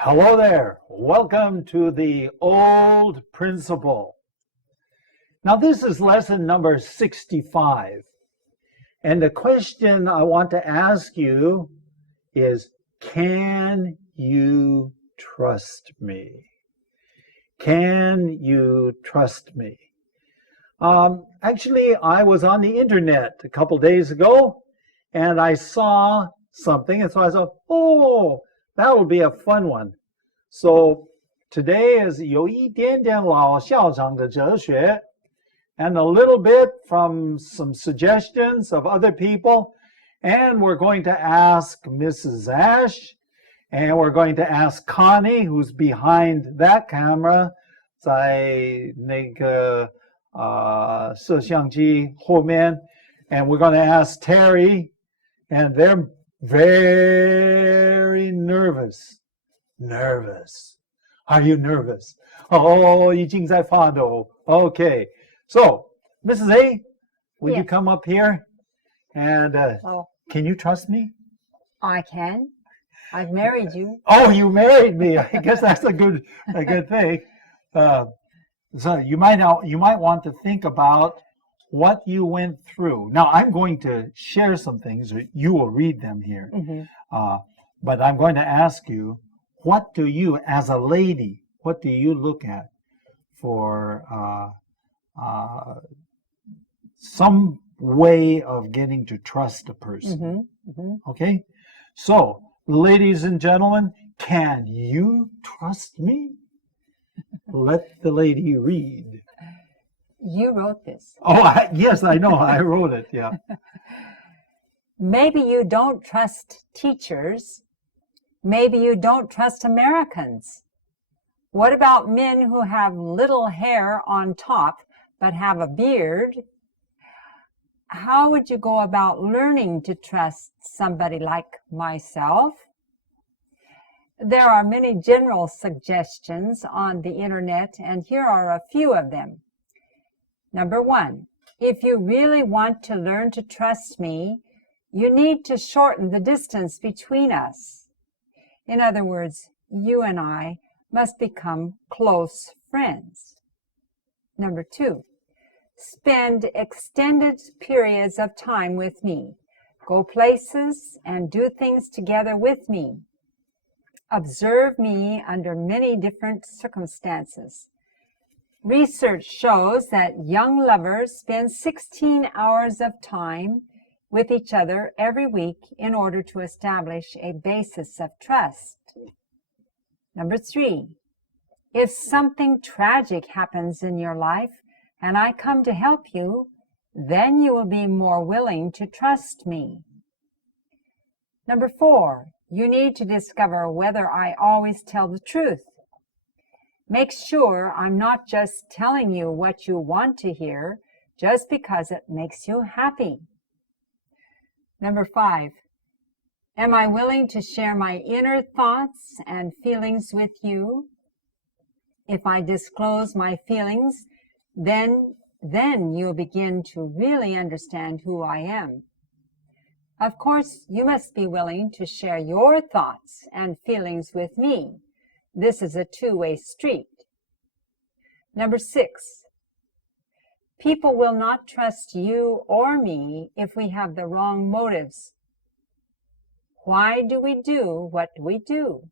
Hello there. Welcome to the Old Principle. Now, this is lesson number 65. And the question I want to ask you is, can you trust me? Can you trust me? Actually, I was on the internet a couple days ago, and I saw something, and so I thought, oh, that will be a fun one. So today is 有一点点老校长的哲学 and a little bit from some suggestions of other people. And we're going to ask Mrs. Ash, and we're going to ask Connie, who's behind that camera, 在那个摄像机后面, and we're going to ask Terry, and they're very nervous. Are you nervous? Oh, 已经在发抖. Okay. So, Mrs. A, would you come up here? And can you trust me? I can. I've married you. Oh, you married me. I guess that's a good thing. So you might want to think about what you went through. Now, I'm going to share some things. You will read them here. But I'm going to ask you, what do you, as a lady, what do you look at for some way of getting to trust a person? Okay? So, ladies and gentlemen, can you trust me? Let the lady read. You wrote this. Oh, yes, I know. I wrote it, yeah. Maybe you don't trust teachers. Maybe you don't trust Americans. What about men who have little hair on top but have a beard? How would you go about learning to trust somebody like myself? There are many general suggestions on the internet, and here are a few of them. Number 1, if you really want to learn to trust me, you need to shorten the distance between us. In other words, you and I must become close friends. Number 2, spend extended periods of time with me. Go places and do things together with me. Observe me under many different circumstances. Research shows that young lovers spend 16 hours of time with each other every week in order to establish a basis of trust. Number 3, if something tragic happens in your life and I come to help you, then you will be more willing to trust me. Number 4, you need to discover whether I always tell the truth. Make sure I'm not just telling you what you want to hear just because it makes you happy. Number 5, am I willing to share my inner thoughts and feelings with you? If I disclose my feelings, then you'll begin to really understand who I am. Of course, you must be willing to share your thoughts and feelings with me. This is a two-way street. Number 6, people will not trust you or me if we have the wrong motives. Why do we do what we do?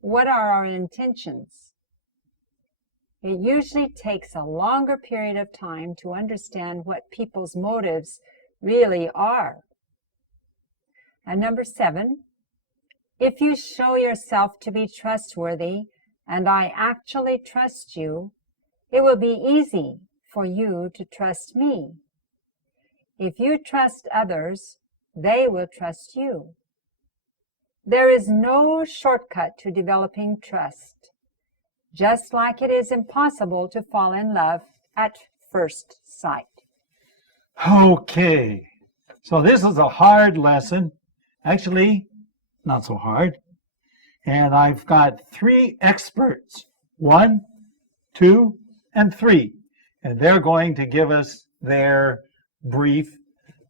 What are our intentions? It usually takes a longer period of time to understand what people's motives really are. And number 7, if you show yourself to be trustworthy and I actually trust you, it will be easy for you to trust me. If you trust others, they will trust you. There is no shortcut to developing trust, just like it is impossible to fall in love at first sight. Okay. So this is a hard lesson. Actually, not so hard. And I've got 3 experts, 1, 2, and 3. And they're going to give us their brief.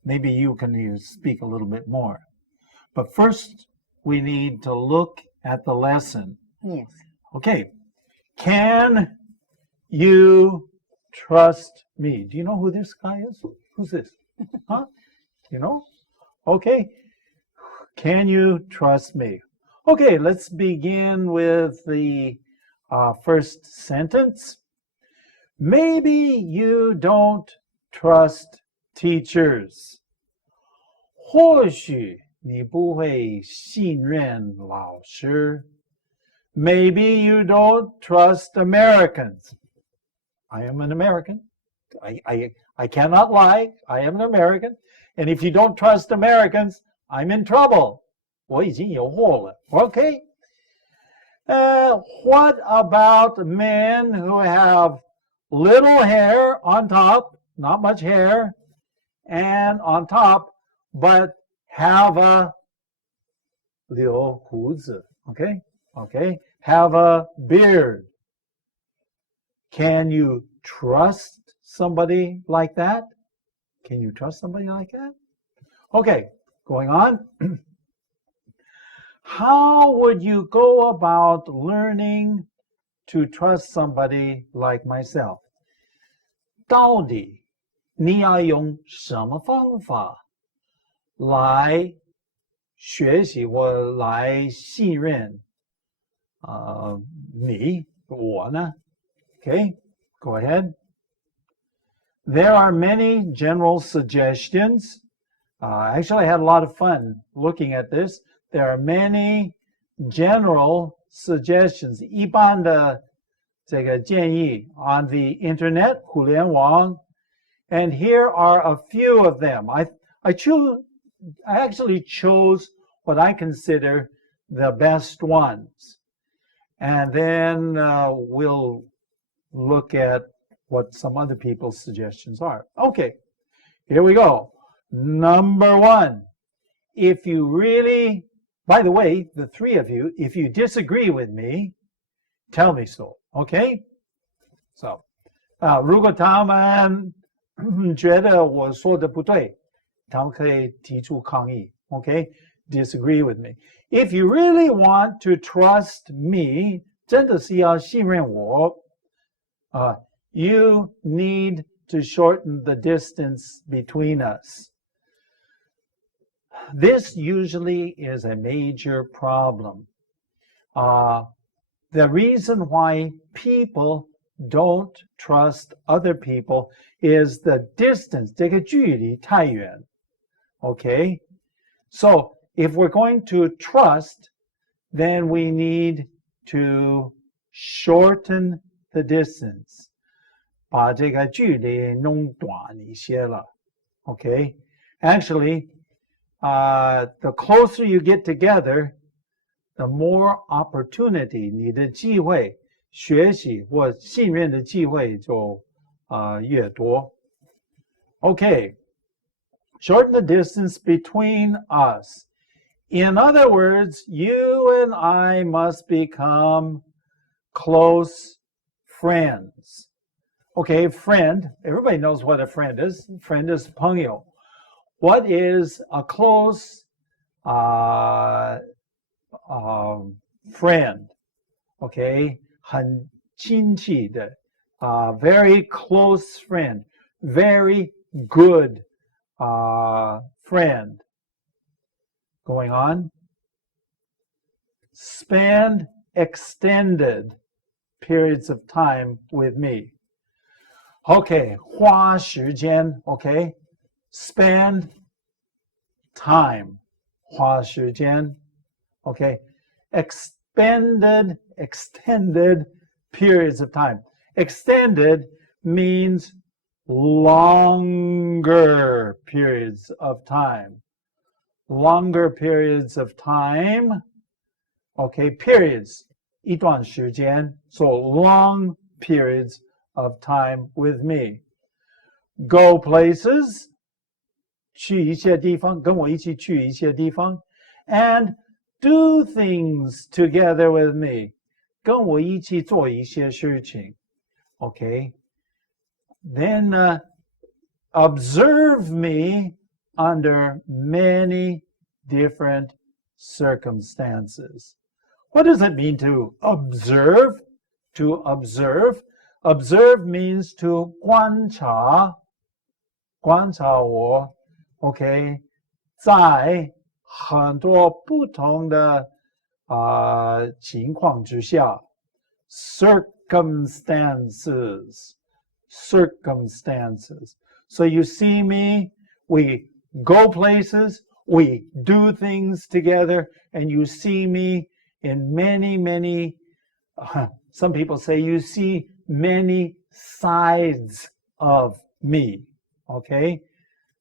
Maybe you can speak a little bit more. But first, we need to look at the lesson. Yes. Okay. Can you trust me? Do you know who this guy is? Who's this? Huh? You know? Okay. Can you trust me? Okay, let's begin with the first sentence. Maybe you don't trust teachers. 或许你不会信任老师. Maybe you don't trust Americans. I am an American. I cannot lie. I am an American. And if you don't trust Americans, I'm in trouble. 我已经有祸了. Okay. What about men who have little hair on top, not much hair, and on top, but have a 留胡子, okay? Okay, have a beard. Can you trust somebody like that? Can you trust somebody like that? Okay, going on. How would you go about learning to trust somebody like myself? 到底你要用什么方法来学习或来信任你我呢? Okay, go ahead. There are many general suggestions. Actually, I had a lot of fun looking at this. There are many general suggestions, 一般的这个建议 on the internet, 互联网, and here are a few of them. I actually chose what I consider the best ones. And then we'll look at what some other people's suggestions are. Okay, here we go. Number one, if you really, by the way, the three of you, if you disagree with me, tell me so, okay? So, 如果他们觉得我说的不对，他们可以提出抗议, okay? Disagree with me. If you really want to trust me, 真的是要信任我, you need to shorten the distance between us. This usually is a major problem. The reason why people don't trust other people is the distance, 这个距离太远. Okay? So, if we're going to trust, then we need to shorten the distance. 把这个距离弄短一些了. Okay? Actually, the closer you get together, the more opportunity 你的机会学习或信任的机会就越多. Okay. Shorten the distance between us. In other words, you and I must become close friends. Okay, friend. Everybody knows what a friend is. Friend is 朋友. What is a close friend? Okay, 很亲戚的, very close friend, very good friend. Going on. Spend extended periods of time with me. Okay, 花时间, okay? Spend time. 花时间, okay? Extended periods of time. Extended means longer periods of time. Longer periods of time. Okay, periods. 一段时间. So long periods of time with me. Go places. 去一些地方，跟我一起去一些地方. And do things together with me. 跟我一起做一些事情. Okay. Then observe me under many different circumstances. What does it mean to observe? To observe. Observe means to 观察，观察我 ，OK， 在很多不同的情况之下 ，circumstances. So you see me, we go places, we do things together, and you see me in many, some people say you see many sides of me, okay?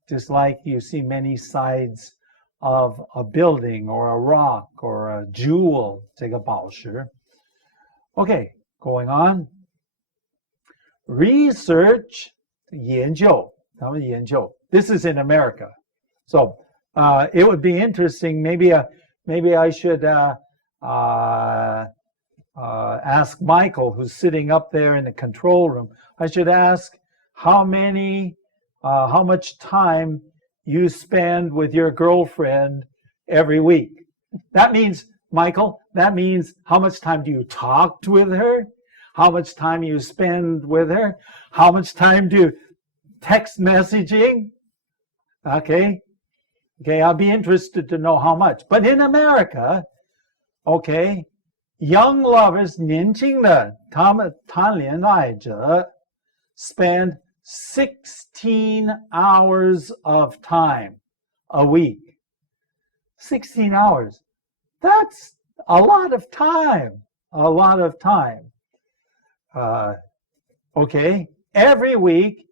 Just like you see many sides of a building or a rock or a jewel, 这个宝石. Okay, going on. Research, 研究, 他们研究. This is in America. So it would be interesting. Maybe I should ask Michael, who's sitting up there in the control room. I should ask how much time you spend with your girlfriend every week. That means, Michael, that means how much time do you talk with her? How much time you spend with her? How much time do you text messaging? Okay, I'll be interested to know how much. But in America, okay, young lovers, 年轻的他们谈恋爱者 spend 16 hours of time a week. 16 hours. That's a lot of time. A lot of time. Okay, every week,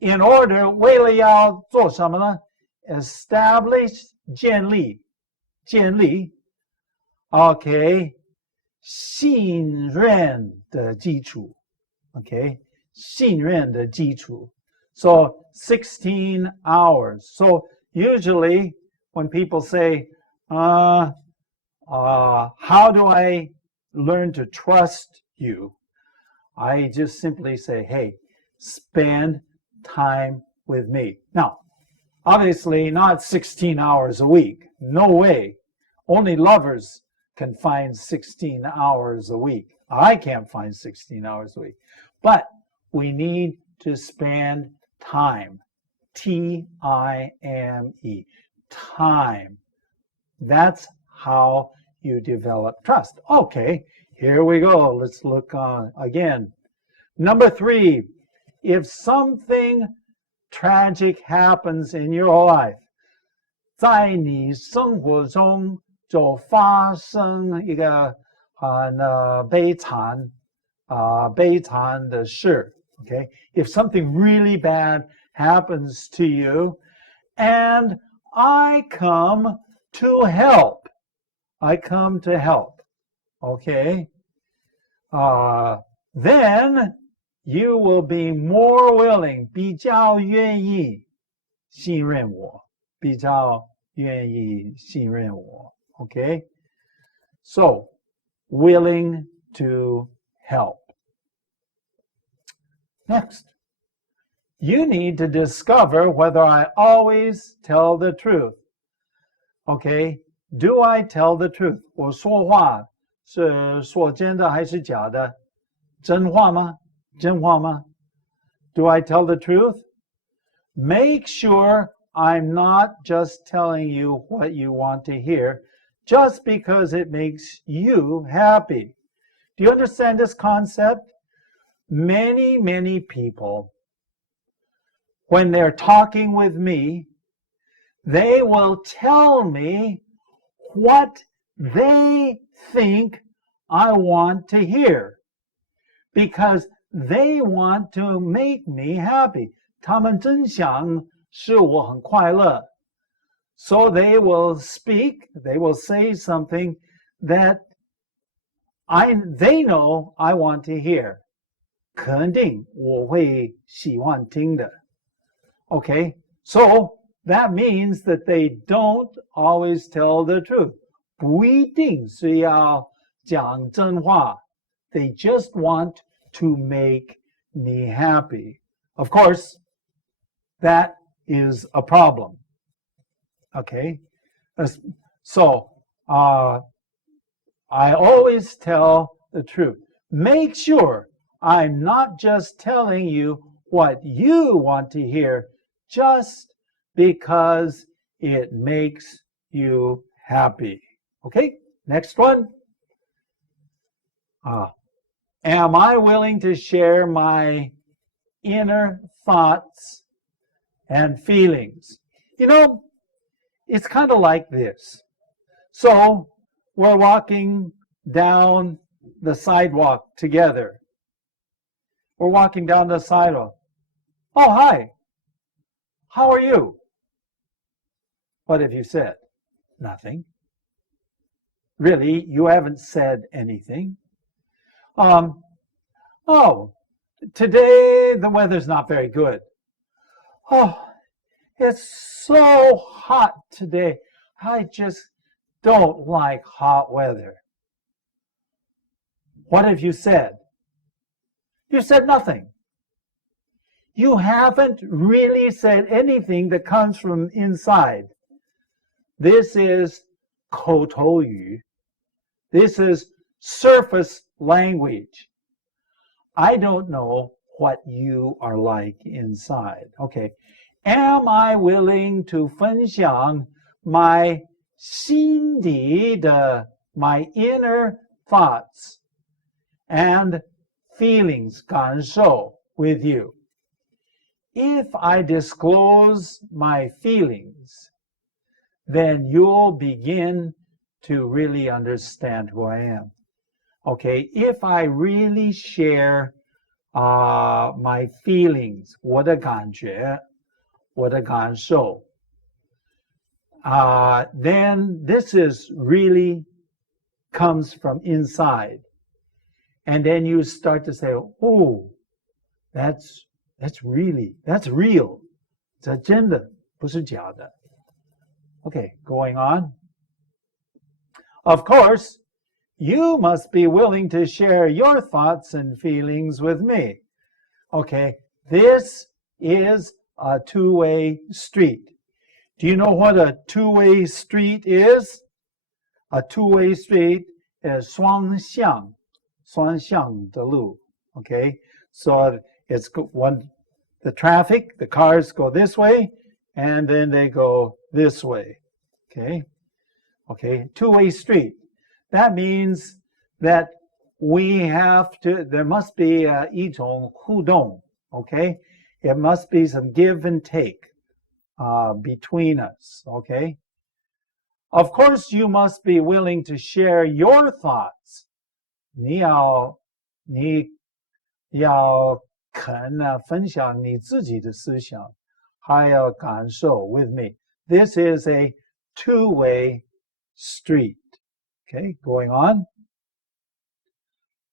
in order, 为了要做什么呢? Establish 建立 okay, 信任的基础 okay, 信任的基础 So 16 hours. So usually when people say, how do I learn to trust you? I just simply say, hey, spend time with me. Now, obviously not 16 hours a week. No way. Only lovers can find 16 hours a week. I can't find 16 hours a week. But we need to spend time. T-I-M-E. Time. That's how you develop trust. Okay, here we go. Let's look again. Number 3, if something tragic happens in your life, 在你生活中就发生一个悲惨的事. Okay, if something really bad happens to you, and I come to help. Okay, then you will be more willing, 比较愿意信任我 Okay, so willing to help. Next, you need to discover whether I always tell the truth. Okay, do I tell the truth? 我说话是说真的还是假的？真话吗？真话吗？ Do I tell the truth? Make sure I'm not just telling you what you want to hear just because it makes you happy. Do you understand this concept? Many people, when they're talking with me, they will tell me what they think I want to hear because they want to make me happy. 他们真想使我很快乐. So they will speak, they will say something that they know I want to hear. 肯定我会喜欢听的. Okay, so that means that they don't always tell the truth. 不一定是要讲真话. They just want to make me happy. Of course, that is a problem. Okay, so I always tell the truth. Make sure I'm not just telling you what you want to hear just because it makes you happy. Okay, next one. Am I willing to share my inner thoughts and feelings? You know, it's kind of like this. So we're walking down the sidewalk together. We're walking down the sidewalk. Oh, hi. How are you? What have you said? Nothing. Really, you haven't said anything. Oh, today the weather's not very good. Oh, it's so hot today. I just don't like hot weather. What have you said? You said nothing. You haven't really said anything that comes from inside. This is 口头语. This is surface language. I don't know what you are like inside. Okay. Am I willing to 分享 my 心底的 my inner thoughts and feelings 感受 with you? If I disclose my feelings, then you'll begin to really understand who I am. Okay, if I really share my feelings, 我的感觉, 我的感受, then this is really comes from inside. And then you start to say, oh, that's real. 这真的，不是假的. Okay, going on. Of course, you must be willing to share your thoughts and feelings with me. Okay, this is a two-way street. Do you know what a two-way street is? A two-way street is 双向的路. Okay, so it's the traffic, the cars go this way, and then they go this way. Okay, two-way street. That means that there must be 一种互动, okay? It must be some give and take between us, okay? Of course, you must be willing to share your thoughts. 你要肯分享你自己的思想，还有感受 with me. This is a two-way street. Okay, going on.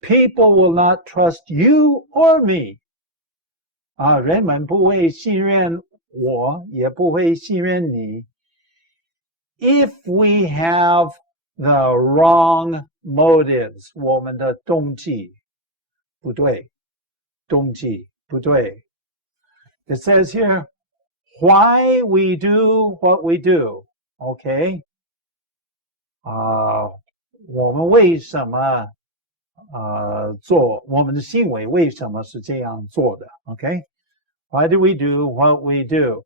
People will not trust you or me. 人们不会信任我，也不会信任你。If we have the wrong motives, 我们的动机不对，动机不对。It says here, why we do what we do. Okay? 我们为什么做我们的行为为什么是这样做的 Okay? Why do we do what we do?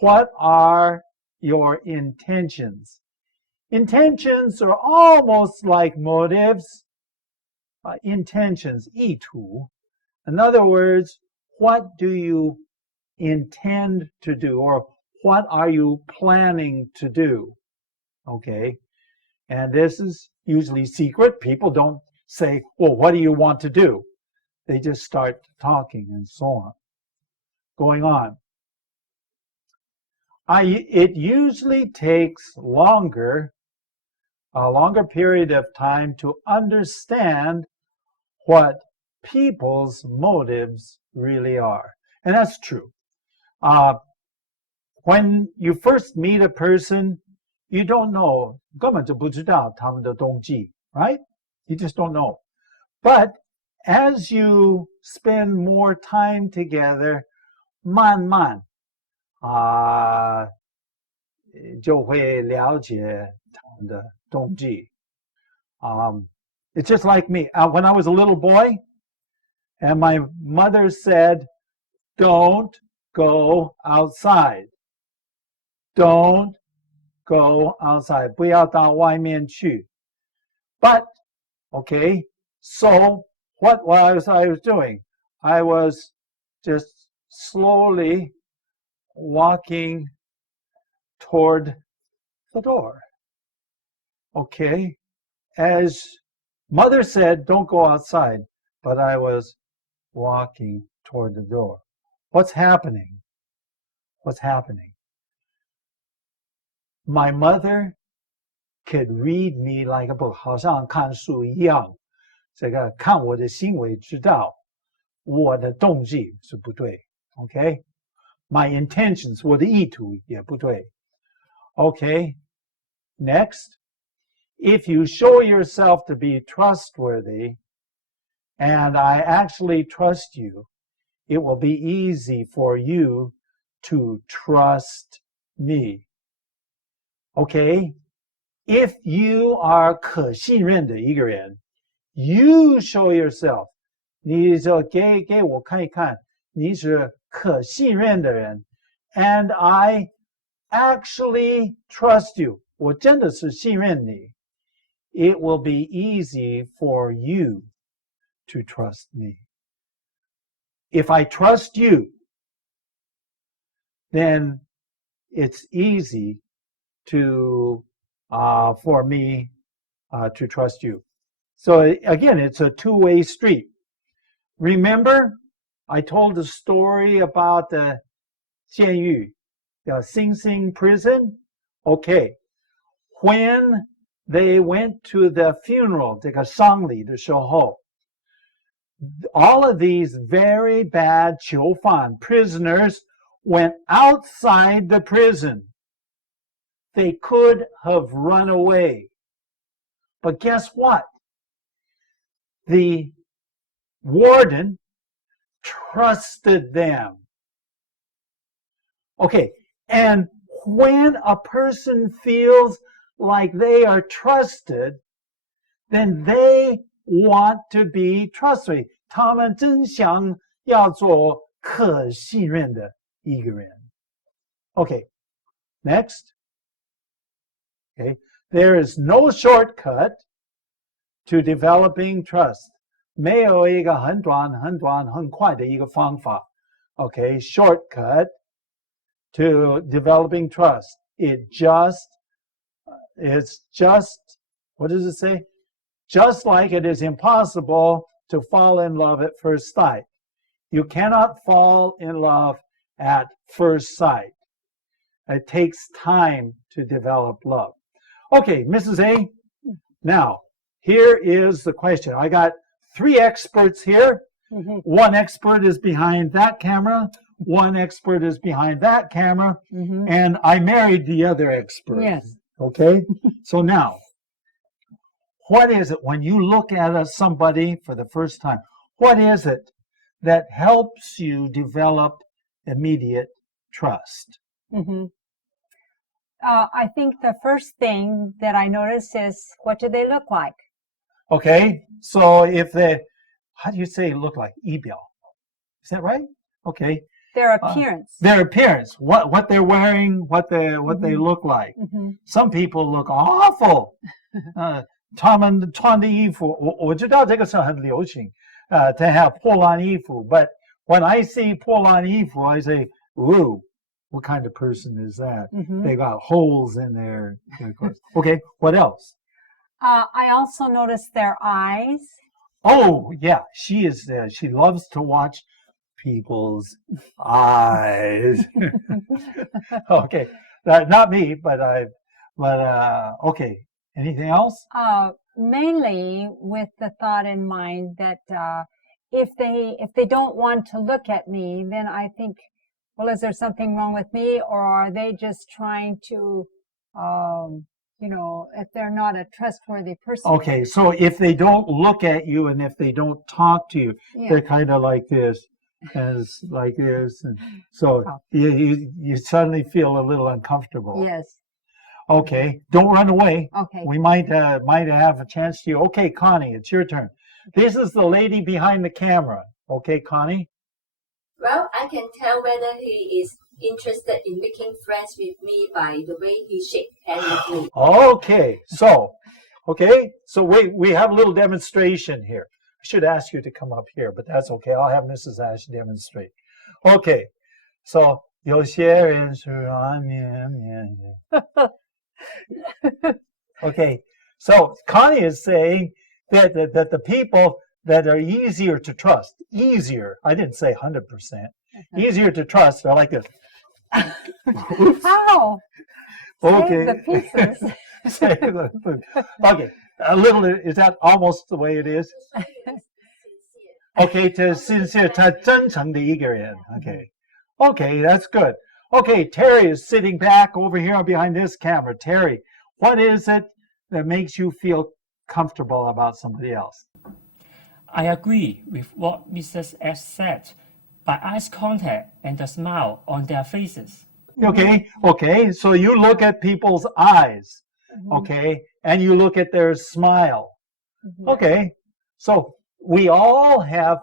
What are your intentions? Intentions are almost like motives. Intentions, 意图. In other words, what do you intend to do, or what are you planning to do? Okay? And this is usually secret. People don't say, well, what do you want to do? They just start talking and so on. Going on. It usually takes a longer period of time to understand what people's motives really are. And that's true. When you first meet a person, you don't know, 根本就不知道他们的动机, right? You just don't know. But as you spend more time together, 慢慢就会了解他们的动机. It's just like me. When I was a little boy, and my mother said, "Don't go outside. Don't go outside. 不要到外面去." But okay, so what was I doing? I was just slowly walking toward the door. Okay, as mother said, don't go outside, but I was walking toward the door. What's happening? What's happening? My mother could read me like a book, 好像看书一样。这个看我的行为知道我的动机是不对。Okay? My intentions, 我的意图也不对。Okay? Next, if you show yourself to be trustworthy, and I actually trust you, it will be easy for you to trust me. Okay? If you are 可信任的一个人, you show yourself. 你就给我看一看，你是可信任的人 and I actually trust you. 我真的是信任你. It will be easy for you to trust me. If I trust you, then it's easy to for me to trust you. So again, it's a two-way street. Remember, I told the story about the 监狱, the Sing Sing prison. Okay, when they went to the funeral, 这个丧礼的时候, all of these very bad 囚犯 prisoners went outside the prison. They could have run away. But guess what? The warden trusted them. Okay, and when a person feels like they are trusted, then they want to be trustworthy. 他们真想要做可信任的一个人. Okay, next. Okay, there is no shortcut to developing trust. 没有一个很短、很短、很快的一个方法. Okay, shortcut to developing trust. It's just, what does it say? Just like it is impossible to fall in love at first sight. You cannot fall in love at first sight. It takes time to develop love. Okay, Mrs. A, now, here is the question. I got 3 experts here. Mm-hmm. One expert is behind that camera. One expert is behind that camera. Mm-hmm. And I married the other expert. Yes. Okay? So now, what is it when you look at somebody for the first time? What is it that helps you develop immediate trust? Mm-hmm. I think the first thing that I notice is, what do they look like? Okay, so if they, how do you say look like? 仪表. Is that right? Okay. Their appearance. Their appearance, what they're wearing, what they look like. Mm-hmm. Some people look awful. 他们穿的衣服，我知道这个是很流行，to have 破烂衣服. But when I see 破烂衣服, I say, ooh, what kind of person is that? Mm-hmm. They got holes in their clothes. Okay, what else? I also notice their eyes. Oh, yeah, she loves to watch people's eyes. Okay, not me, but okay. Anything else? Mainly with the thought in mind that if they don't want to look at me, then I think, well, is there something wrong with me, or are they just trying to, if they're not a trustworthy person? Okay, so if they don't look at you and if they don't talk to you, they're kind of like this, and like this, and so you suddenly feel a little uncomfortable. Yes. Okay, don't run away. Okay. We might have a chance to you. Okay, Connie, it's your turn. This is the lady behind the camera. Okay, Connie. Well, I can tell whether he is interested in making friends with me by the way he shakes hands with me. Okay, so we have a little demonstration here. I should ask you to come up here, but that's okay. I'll have Mrs. Ash demonstrate. Okay, so 有些人是软绵绵的. Okay, so Connie is saying that the people that are easier to trust, easier, I didn't say 100%, easier to trust are like this. How? Okay. Save the pieces. Okay, a little, is that almost the way it is? Okay, 这是他真诚的一个人. Okay, that's good. Okay, Terry is sitting back over here behind this camera. Terry, what is it that makes you feel comfortable about somebody else? I agree with what Mrs. S said. By eyes contact and the smile on their faces. Okay, so you look at people's eyes, okay, and you look at their smile. Okay, so we all have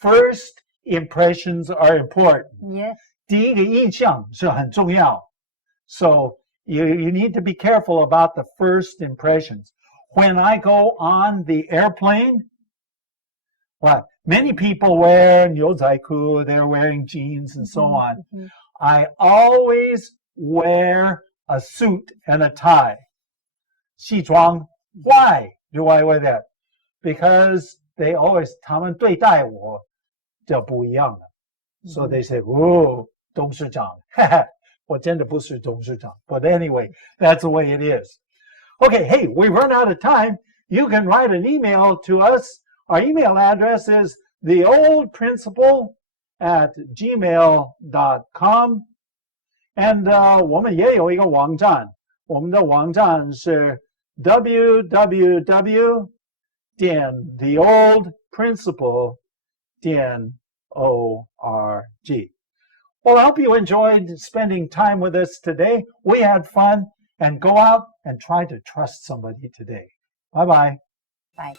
first impressions are important. Yes. 第一个印象是很重要. So you need to be careful about the first impressions. When I go on the airplane, well, many people wear 牛仔裤, they're wearing jeans and so on. I always wear a suit and a tie. 西装. Why do I wear that? Because they always 他们对待我就不一样了. So they say, "Oh, 董事长." 我真的不是董事长. But anyway, that's the way it is. Okay, hey, we've run out of time. You can write an email to us. Our email address is theoldprinciple@gmail.com. And 我们也有一个网站. 我们的网站是 www.theoldprinciple.org. Well, I hope you enjoyed spending time with us today. We had fun, and go out and try to trust somebody today. Bye-bye. Bye.